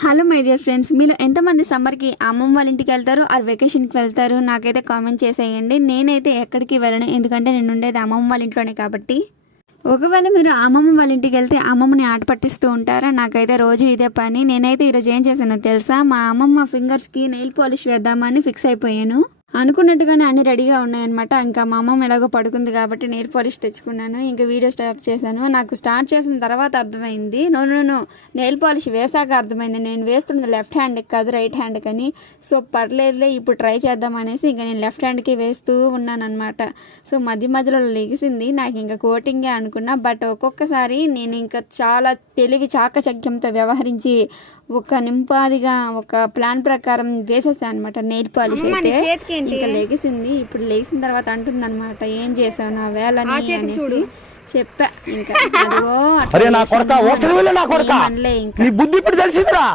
Hello my dear friends. మీలో ఎంతమంది సమ్మర్కి అమ్మమ్మ వాళ్ళ ఇంటికి వెళ్తారు? ఆర్ వెకేషన్కి వెళ్తారు? నాకైతే కామెంట్ చేసేయండి. నేనైతే ఎక్కడికి వెళ్ళను. ఎందుకంటే నేను ఉండేది అమ్మమ్మ వాళ్ళ ఇంట్లోనే కాబట్టి. ఒకవేళ మీరు అమ్మమ్మ వాళ్ళ ఇంటికి వెళ్తే అమ్మమ్మని ఆట పట్టిస్తూ ఉంటారా? నాకైతే రోజు ఇదే పని. నేనైతే ఈరోజు ఏం చేశానో తెలుసా? మా అమ్మమ్మ ఫింగర్స్కి నెయిల్ పాలిష్ వేద్దామని ఫిక్స్ అయిపోయాను. అనుకున్నట్టుగానే అన్ని రెడీగా ఉన్నాయన్నమాట. ఇంకా మా అమ్మమ్మ ఎలాగో పడుకుంది కాబట్టి నెయిల్ పాలిష్ తెచ్చుకున్నాను. ఇంకా వీడియో స్టార్ట్ చేశాను. నాకు స్టార్ట్ చేసిన తర్వాత అర్థమైంది. No no no nail polish వేసాక అర్థమైంది. నేను వేస్తున్నది లెఫ్ట్ హ్యాండ్ కాదు రైట్ హ్యాండ్ అని సో పర్లేదులే ఇప్పుడు ట్రై చేద్దాం అనేసి ఇంకా నేను లెఫ్ట్ హ్యాండ్కి వేస్తూ ఉన్నాను అనమాట సో మధ్య మధ్యలో లెగిసింది. నాకు ఇంకా కోటింగే అనుకున్నా. బట్ ఒక్కొక్కసారి నేను ఇంకా చాలా తెలివి చాకచక్యంతో వ్యవహరించి ఒక నింపాదిగా ఒక ప్లాన్ ప్రకారం వేసేసాను అనమాట నెయిల్ పాలిష్ అయితే. ఇంకా లెగిసింది. ఇప్పుడు లేచిన తర్వాత అంటుంది అనమాట ఏం చేసావు నా వేళని అనేసి చెప్పా. ఇంకా అదిగో అట్లా ఇంకా. బుద్ధి ఇప్పుడు తెలిసిందిరా.